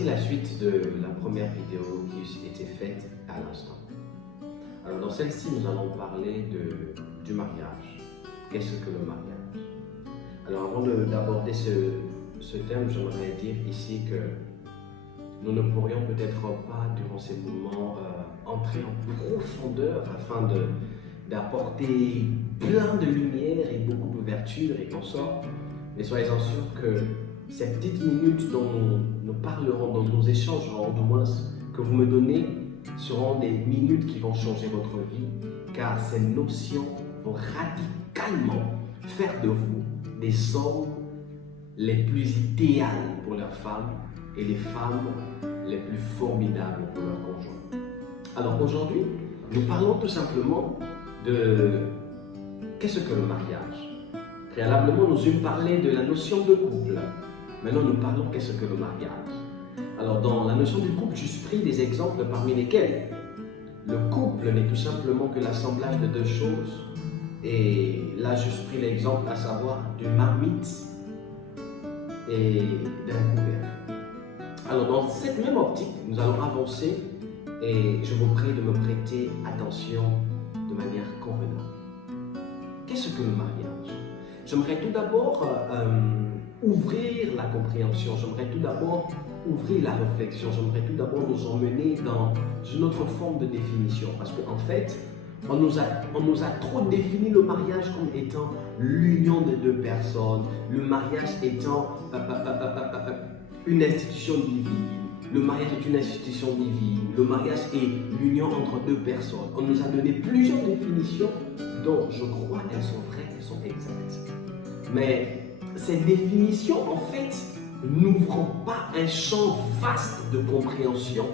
Voici la suite de la première vidéo qui était faite à l'instant. Alors dans celle-ci, nous allons parler du mariage. Qu'est-ce que le mariage? Alors avant d'aborder ce thème, j'aimerais dire ici que nous ne pourrions peut-être pas, durant ces moments, entrer en profondeur afin d'apporter plein de lumière et beaucoup d'ouverture et consorts. Mais soyez-en sûrs que ces petites minutes dont nous parlerons, dont nous échangerons, du moins que vous me donnez, seront des minutes qui vont changer votre vie, car ces notions vont radicalement faire de vous des hommes les plus idéales pour leurs femmes et les femmes les plus formidables pour leurs conjoints. Alors aujourd'hui, nous parlons tout simplement de qu'est-ce que le mariage. Préalablement, nous eûmes parlé de la notion de couple. Maintenant, nous parlons qu'est-ce que le mariage. Alors, dans la notion du couple, j'ai pris des exemples parmi lesquels le couple n'est tout simplement que l'assemblage de deux choses. Et là, j'ai pris l'exemple à savoir d'une marmite et d'un couvert. Alors, dans cette même optique, nous allons avancer et je vous prie de me prêter attention de manière convenable. Qu'est-ce que le mariage? J'aimerais tout d'abord ouvrir la compréhension, j'aimerais tout d'abord ouvrir la réflexion, j'aimerais tout d'abord nous emmener dans une autre forme de définition. Parce qu'en fait, on nous a trop défini le mariage comme étant l'union de deux personnes, le mariage étant une institution divine. Le mariage est une institution divine, le mariage est l'union entre deux personnes. On nous a donné plusieurs définitions dont je crois qu'elles sont vraies, qu'elles sont exactes. Mais ces définitions, en fait, n'ouvrent pas un champ vaste de compréhension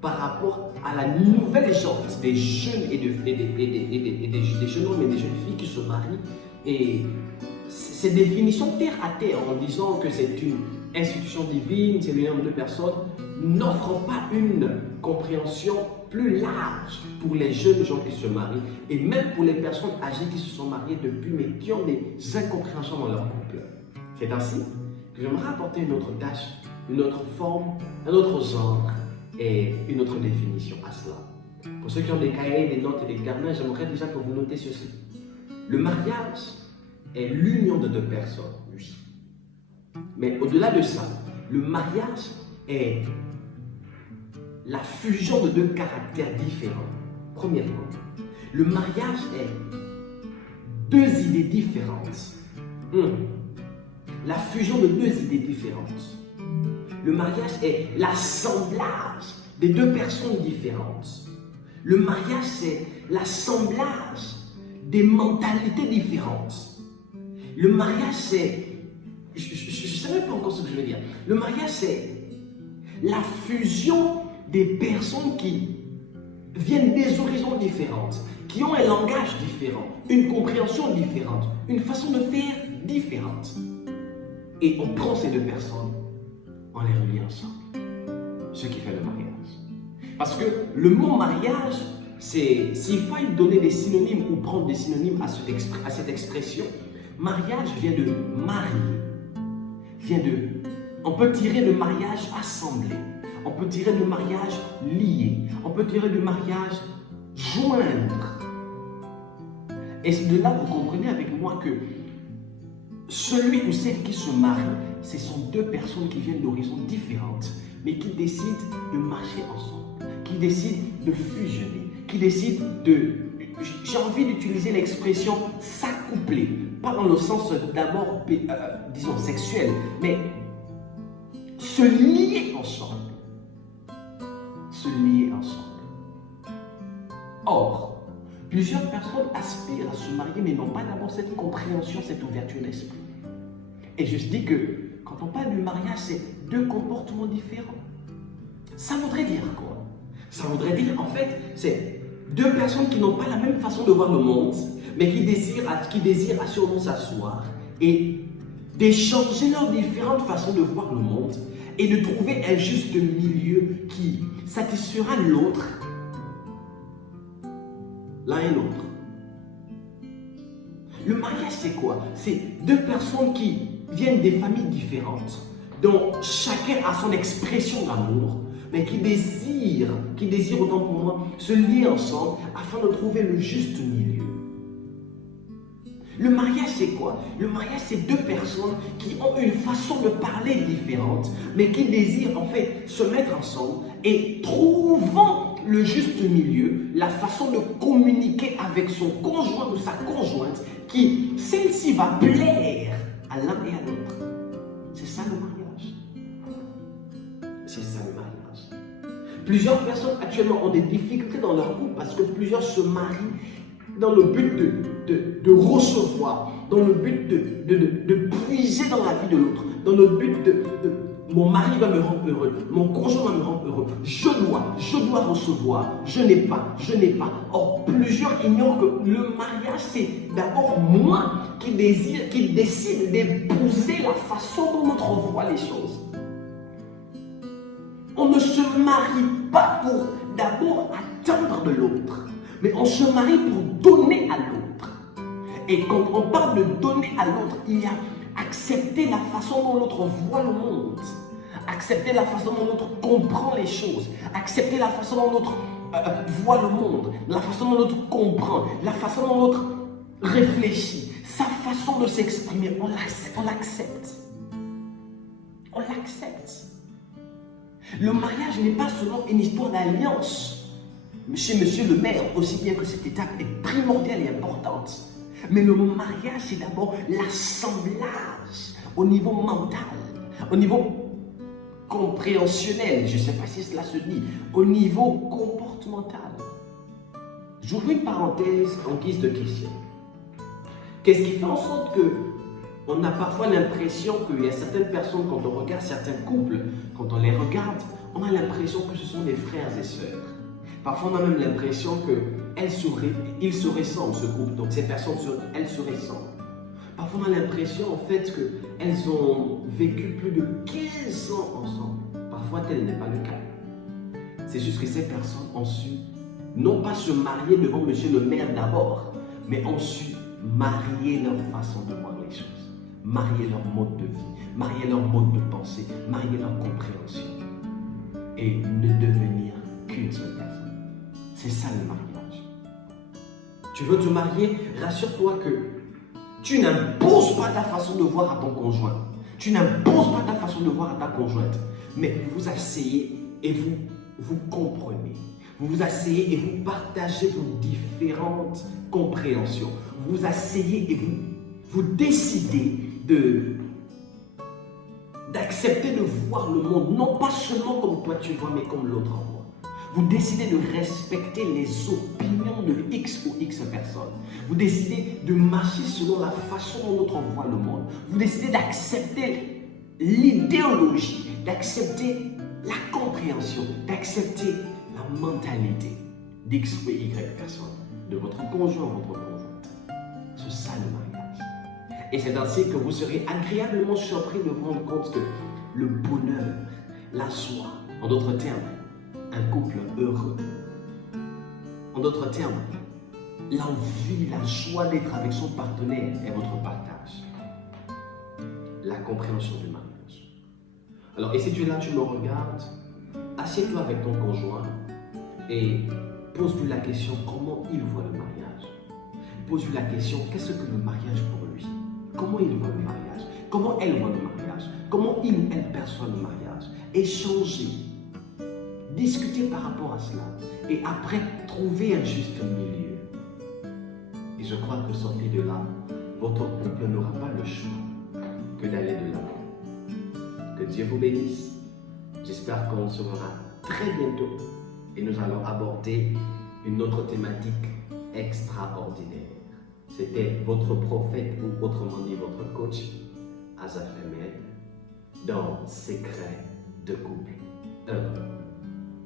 par rapport à la nouvelle gente des jeunes des jeunes hommes et des jeunes filles qui se marient. Et ces définitions terre à terre, en disant que c'est une institution divine, c'est l'union de deux personnes, n'offrent pas une compréhension plus large pour les jeunes gens qui se marient et même pour les personnes âgées qui se sont mariées depuis mais qui ont des incompréhensions dans leur couple. C'est ainsi que j'aimerais apporter une autre tâche, une autre forme, un autre genre et une autre définition à cela. Pour ceux qui ont des cahiers, des notes et des carnets, j'aimerais déjà que vous notez ceci. Le mariage est l'union de deux personnes, oui. Mais au-delà de ça, le mariage est la fusion de deux caractères différents. Premièrement, le mariage est deux idées différentes. La fusion de deux idées différentes. Le mariage est l'assemblage des deux personnes différentes. Le mariage, c'est l'assemblage des mentalités différentes. Le mariage, c'est... Je ne sais même pas encore ce que je veux dire. Le mariage, c'est la fusion des personnes qui viennent des horizons différents, qui ont un langage différent, une compréhension différente, une façon de faire différente. Et on prend ces deux personnes, on les relie ensemble. Ce qui fait le mariage. Parce que le mot mariage, s'il faut lui donner des synonymes ou prendre des synonymes à cette expression, mariage vient de marier. On peut tirer le mariage assemblé. On peut tirer le mariage lié. On peut tirer le mariage joindre. Et de là, vous comprenez avec moi que celui ou celle qui se marie, ce sont deux personnes qui viennent d'horizons différentes, mais qui décident de marcher ensemble, qui décident de fusionner, qui décident de... J'ai envie d'utiliser l'expression s'accoupler, pas dans le sens d'abord, disons, sexuel, mais se lier ensemble. Se lier ensemble. Or, plusieurs personnes aspirent à se marier, mais n'ont pas d'abord cette compréhension, cette ouverture d'esprit. Et je dis que quand on parle du mariage, c'est deux comportements différents. Ça voudrait dire quoi? Ça voudrait dire, en fait, c'est deux personnes qui n'ont pas la même façon de voir le monde, mais qui désirent assurément s'asseoir et d'échanger leurs différentes façons de voir le monde et de trouver un juste milieu qui satisfera l'autre, l'un et l'autre. Le mariage, c'est quoi? C'est deux personnes qui viennent des familles différentes, dont chacun a son expression d'amour, mais qui désire autant pour moi, se lier ensemble afin de trouver le juste milieu. Le mariage, c'est quoi? Le mariage, c'est deux personnes qui ont une façon de parler différente, mais qui désirent en fait se mettre ensemble et trouvant le juste milieu, la façon de communiquer avec son conjoint ou sa conjointe, qui celle-ci va plaire à l'un et à l'autre. C'est ça le mariage. C'est ça le mariage. Plusieurs personnes actuellement ont des difficultés dans leur couple parce que plusieurs se marient dans le but de recevoir, dans le but de puiser dans la vie de l'autre, dans le but mon mari va me rendre heureux, mon conjoint va me rendre heureux, je dois recevoir, je n'ai pas. Or, plusieurs ignorent que le mariage, c'est d'abord moi qui décide d'épouser la façon dont notre voit les choses. On ne se marie pas pour d'abord attendre de l'autre, mais on se marie pour donner à l'autre. Et quand on parle de donner à l'autre, il y a accepter la façon dont l'autre voit le monde, accepter la façon dont l'autre comprend les choses, accepter la façon dont l'autre voit le monde, la façon dont l'autre comprend, la façon dont l'autre réfléchit, sa façon de s'exprimer. On l'accepte. On l'accepte. Le mariage n'est pas seulement une histoire d'alliance. Chez monsieur le maire, aussi bien que cette étape est primordiale et importante. Mais le mariage, c'est d'abord l'assemblage au niveau mental, au niveau compréhensionnel, je ne sais pas si cela se dit, au niveau comportemental. J'ouvre une parenthèse en guise de question. Qu'est-ce qui fait en sorte qu'on a parfois l'impression qu'il y a certaines personnes, quand on regarde certains couples, quand on les regarde, on a l'impression que ce sont des frères et sœurs. Parfois, on a même l'impression qu'ils se ressemblent, ce couple. Donc, ces personnes, elles se ressemblent. Parfois, on a l'impression, en fait, qu'elles ont vécu plus de 15 ans ensemble. Parfois, tel n'est pas le cas. C'est juste que ces personnes ont su, non pas se marier devant monsieur le maire d'abord, mais ont su marier leur façon de voir les choses, marier leur mode de vie, marier leur mode de pensée, marier leur compréhension et ne devenir qu'une seule personne. C'est ça le mariage. Tu veux te marier, rassure-toi que tu n'imposes pas ta façon de voir à ton conjoint. Tu n'imposes pas ta façon de voir à ta conjointe. Mais vous vous asseyez et vous comprenez. Vous vous asseyez et vous partagez vos différentes compréhensions. Vous vous asseyez et vous décidez d'accepter de voir le monde, non pas seulement comme toi tu vois, mais comme l'autre en voit. Vous décidez de respecter les opinions de X ou X personnes. Vous décidez de marcher selon la façon dont l'autre voit le monde. Vous décidez d'accepter l'idéologie, d'accepter la compréhension, d'accepter la mentalité d'X ou Y personne, de votre conjoint ou votre conjointe. C'est ça le mariage. Et c'est ainsi que vous serez agréablement surpris de vous rendre compte que le bonheur, la joie, en d'autres termes, un couple heureux. En d'autres termes, l'envie, la joie d'être avec son partenaire est votre partage. La compréhension du mariage. Alors, et si tu es là, tu me regardes, assieds-toi avec ton conjoint et pose-lui la question comment il voit le mariage. Pose-lui la question qu'est-ce que le mariage pour lui? Comment il voit le mariage? Comment elle voit le mariage? Comment il ou elle perçoit le mariage? Échangez. Discutez par rapport à cela et après, trouvez un juste milieu. Et je crois que sortez de là, votre couple n'aura pas le choix que d'aller de l'avant. Que Dieu vous bénisse. J'espère qu'on se verra très bientôt et nous allons aborder une autre thématique extraordinaire. C'était votre prophète ou autrement dit votre coach, Azaf Ahmed, dans Secret de couple heureux.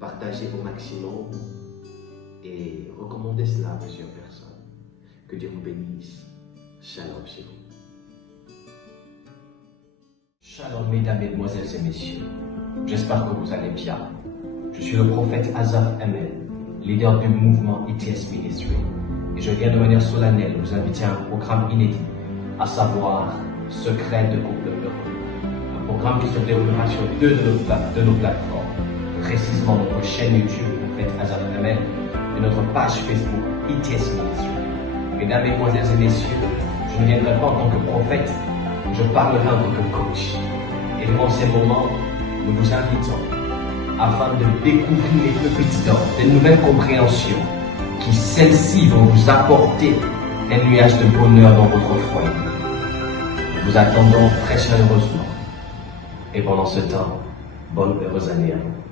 Partagez au maximum et recommandez cela à plusieurs personnes. Que Dieu vous bénisse. Shalom chez vous. Shalom mesdames, mesdemoiselles et messieurs. J'espère que vous allez bien. Je suis le prophète Azaf Ahmed, leader du mouvement ETS Ministry. Et je viens de manière solennelle vous inviter à un programme inédit, à savoir Secret de couple heureux. programme qui se déroulera sur deux de nos plateformes, précisément notre chaîne YouTube, Prophète Azaf Hamel, et notre page Facebook, ITS Ministry. Mesdames, Mesdemoiselles et Messieurs, je ne viendrai pas en tant que prophète, je parlerai en tant que coach. Et durant ces moments, nous vous invitons afin de découvrir les pépites d'or, des nouvelles compréhensions, qui celles-ci vont vous apporter un nuage de bonheur dans votre foyer. Nous vous attendons très chaleureusement. Et pendant ce temps, bonne heureuse année à vous.